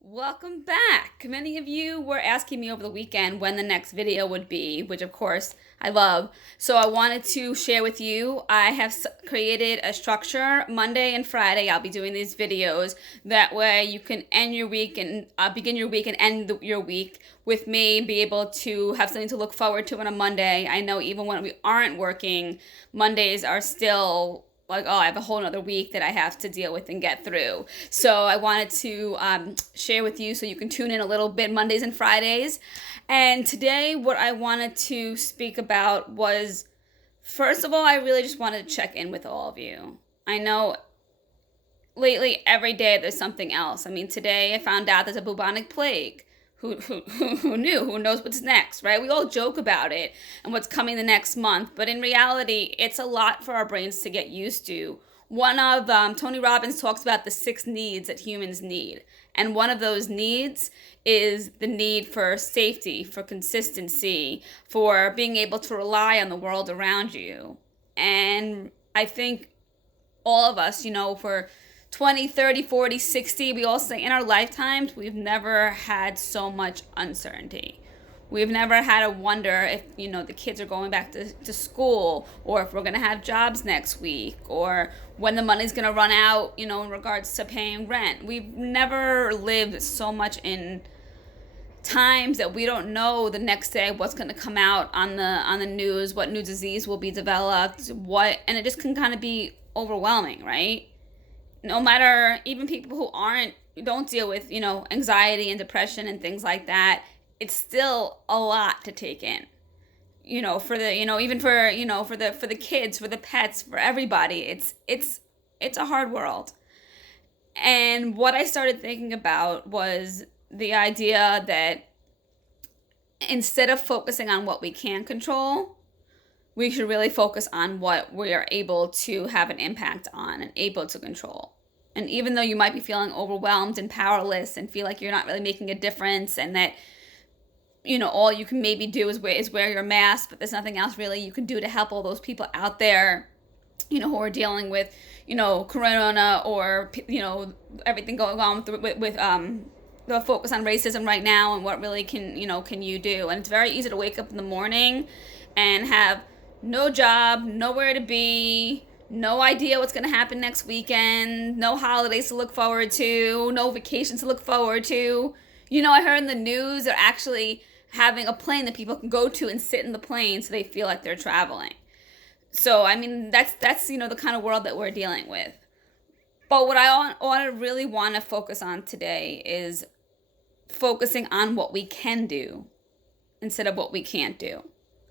Welcome back. Many of you were asking me over the weekend when the next video would be, which of course I love. So I wanted to share with you. I have created a structure. Monday and Friday I'll be doing these videos. That way you can end your week and begin your week and end your week with me, be able to have something to look forward to on a Monday. I know even when we aren't working, Mondays are still like, oh, I have a whole other week that I have to deal with and get through. So I wanted to share with you so you can tune in a little bit Mondays and Fridays. And today, what I wanted to speak about was, first of all, I really just wanted to check in with all of you. I know lately every day there's something else. I mean, today I found out there's a bubonic plague. Who knew? Who knows what's next, right? We all joke about it and what's coming the next month, but in reality, it's a lot for our brains to get used to. One of Tony Robbins talks about the 6 needs that humans need, and one of those needs is the need for safety, for consistency, for being able to rely on the world around you. And I think all of us, for 20, 30, 40, 60, we all say in our lifetimes, we've never had so much uncertainty. We've never had to wonder if, the kids are going back to school, or if we're going to have jobs next week, or when the money's going to run out, in regards to paying rent. We've never lived so much in times that we don't know the next day what's going to come out on the news, what new disease will be developed, and it just can kind of be overwhelming, right? No matter, even people who don't deal with anxiety and depression and things like that, it's still a lot to take in, for the even for the kids, for the pets, for everybody. It's a hard world. And what I started thinking about was the idea that instead of focusing on what we can control, we should really focus on what we are able to have an impact on and able to control. And even though you might be feeling overwhelmed and powerless and feel like you're not really making a difference, and that all you can maybe do is wear your mask, but there's nothing else really you can do to help all those people out there who are dealing with corona, or everything going on with the focus on racism right now, and what really can you do. And it's very easy to wake up in the morning and have no job, nowhere to be, no idea what's going to happen next weekend, no holidays to look forward to, no vacations to look forward to. I heard in the news they're actually having a plane that people can go to and sit in the plane so they feel like they're traveling. So, I mean, that's the kind of world that we're dealing with. But what I really want to focus on today is focusing on what we can do instead of what we can't do.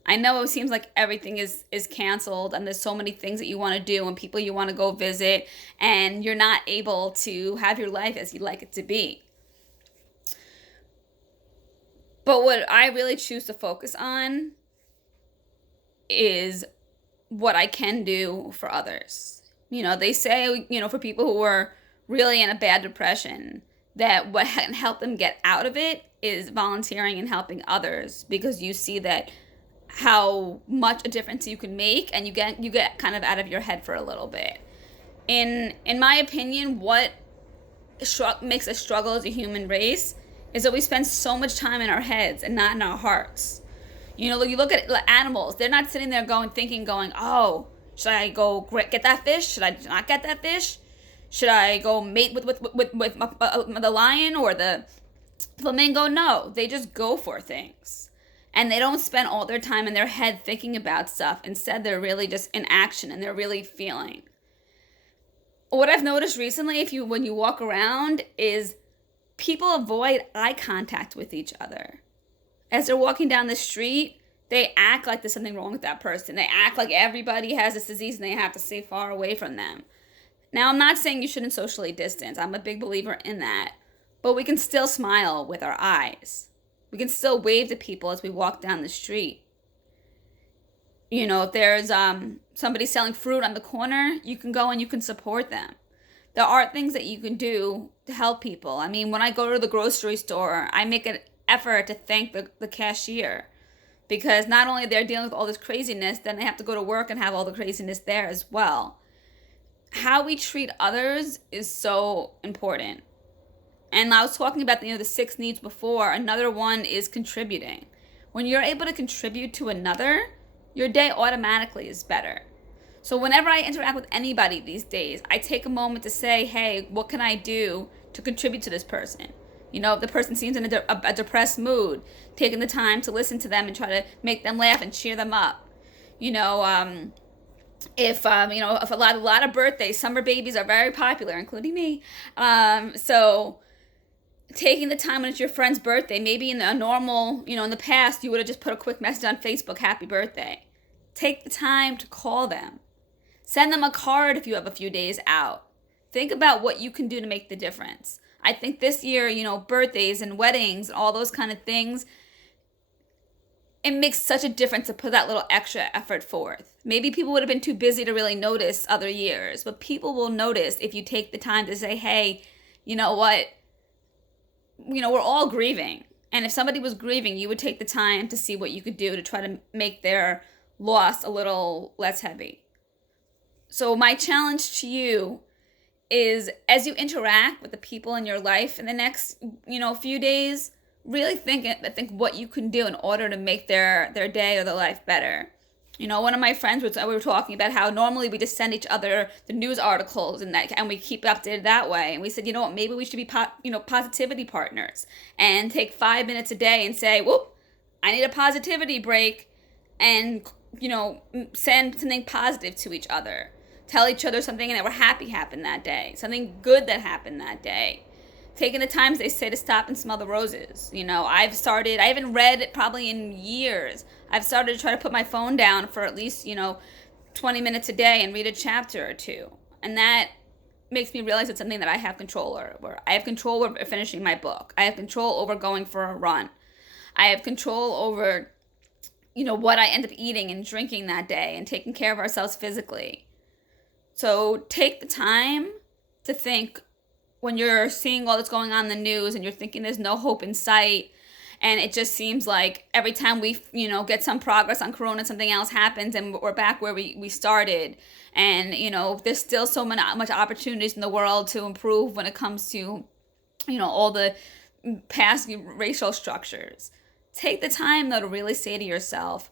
I know it seems like everything is canceled, and there's so many things that you want to do and people you want to go visit, and you're not able to have your life as you'd like it to be. But what I really choose to focus on is what I can do for others. They say, for people who are really in a bad depression, that what can help them get out of it is volunteering and helping others, because you see that how much a difference you can make, and you get kind of out of your head for a little bit. In my opinion, what makes us struggle as a human race is that we spend so much time in our heads and not in our hearts. You look at animals; they're not sitting there thinking, oh, should I go get that fish? Should I not get that fish? Should I go mate with the lion or the flamingo? No, they just go for things. And they don't spend all their time in their head thinking about stuff. Instead, they're really just in action, and they're really feeling. What I've noticed recently, when you walk around, is people avoid eye contact with each other. As they're walking down the street, they act like there's something wrong with that person. They act like everybody has this disease and they have to stay far away from them. Now, I'm not saying you shouldn't socially distance. I'm a big believer in that. But we can still smile with our eyes. We can still wave to people as we walk down the street. If there's somebody selling fruit on the corner, you can go and you can support them. There are things that you can do to help people. I mean, when I go to the grocery store, I make an effort to thank the cashier, because not only they're dealing with all this craziness, then they have to go to work and have all the craziness there as well. How we treat others is so important. And I was talking about the 6 needs before. Another one is contributing. When you're able to contribute to another, your day automatically is better. So whenever I interact with anybody these days, I take a moment to say, hey, what can I do to contribute to this person? If the person seems in a depressed mood, taking the time to listen to them and try to make them laugh and cheer them up. If a lot of birthdays, summer babies are very popular, including me. So taking the time when it's your friend's birthday, maybe in a normal, in the past, you would have just put a quick message on Facebook, happy birthday. Take the time to call them. Send them a card if you have a few days out. Think about what you can do to make the difference. I think this year, birthdays and weddings and all those kind of things, it makes such a difference to put that little extra effort forth. Maybe people would have been too busy to really notice other years, but people will notice if you take the time to say, hey, you know what? We're all grieving. And if somebody was grieving, you would take the time to see what you could do to try to make their loss a little less heavy. So my challenge to you is, as you interact with the people in your life in the next, few days, really think what you can do in order to make their day or their life better. One of my friends we were talking about how normally we just send each other the news articles and we keep updated that way. And we said, maybe we should be positivity partners and take 5 minutes a day and say, whoop, I need a positivity break, and send something positive to each other. Tell each other something that we're happy happened that day, something good that happened that day. Taking the time, as they say, to stop and smell the roses. I haven't read probably in years. I've started to try to put my phone down for at least, 20 minutes a day and read a chapter or two. And that makes me realize it's something that I have control over. I have control over finishing my book. I have control over going for a run. I have control over, what I end up eating and drinking that day and taking care of ourselves physically. So take the time to think when you're seeing all that's going on in the news and you're thinking there's no hope in sight, and it just seems like every time we, get some progress on Corona, something else happens and we're back where we started. And, there's still so much opportunities in the world to improve when it comes to, all the past racial structures. Take the time, though, to really say to yourself,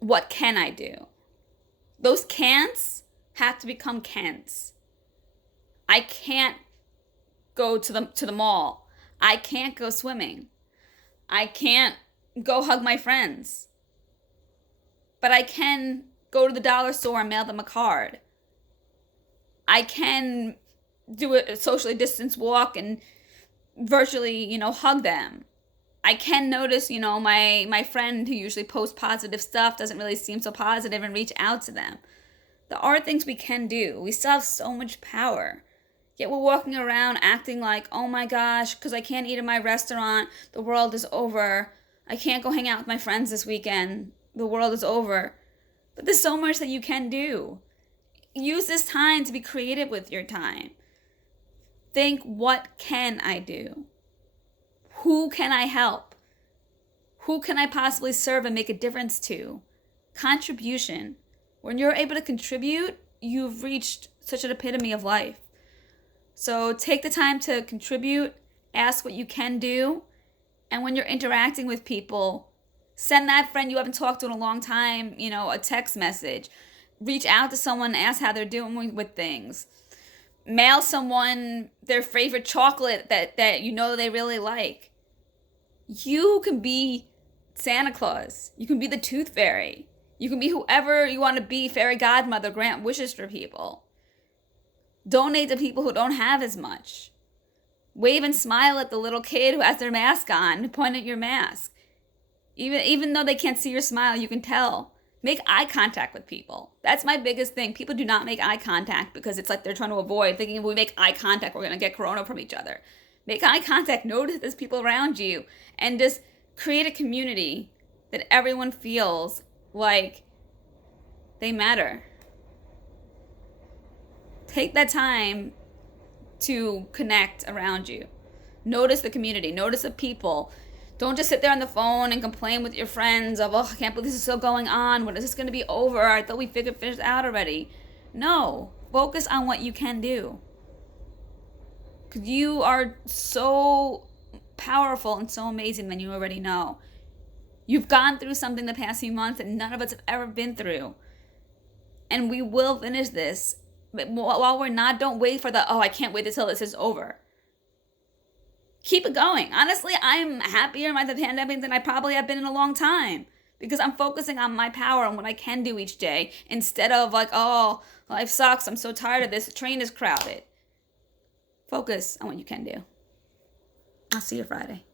what can I do? Those can'ts have to become can'ts. I can't go to the mall. I can't go swimming. I can't go hug my friends. But I can go to the dollar store and mail them a card. I can do a socially distanced walk and virtually, hug them. I can notice, my friend who usually posts positive stuff doesn't really seem so positive, and reach out to them. There are things we can do. We still have so much power. Yet we're walking around acting like, oh my gosh, because I can't eat in my restaurant, the world is over. I can't go hang out with my friends this weekend, the world is over. But there's so much that you can do. Use this time to be creative with your time. Think, what can I do? Who can I help? Who can I possibly serve and make a difference to? Contribution. When you're able to contribute, you've reached such an epitome of life. So take the time to contribute, ask what you can do, and when you're interacting with people, send that friend you haven't talked to in a long time, a text message. Reach out to someone and ask how they're doing with things. Mail someone their favorite chocolate that they really like. You can be Santa Claus. You can be the Tooth Fairy. You can be whoever you want to be, fairy godmother, grant wishes for people. Donate to people who don't have as much. Wave and smile at the little kid who has their mask on. Point at your mask. Even though they can't see your smile, you can tell. Make eye contact with people. That's my biggest thing. People do not make eye contact because it's like they're trying to avoid, thinking if we make eye contact, we're going to get corona from each other. Make eye contact. Notice there's people around you. And just create a community that everyone feels like they matter. Take that time to connect around you. Notice the community. Notice the people. Don't just sit there on the phone and complain with your friends of, oh, I can't believe this is still going on. When is this going to be over? I thought we finished out already. No. Focus on what you can do. Because you are so powerful and so amazing than you already know. You've gone through something the past few months that none of us have ever been through. And we will finish this. But while we're not, don't wait for the, oh, I can't wait until this is over. Keep it going. Honestly, I'm happier in the pandemic than I probably have been in a long time. Because I'm focusing on my power and what I can do each day. Instead of like, oh, life sucks. I'm so tired of this. The train is crowded. Focus on what you can do. I'll see you Friday.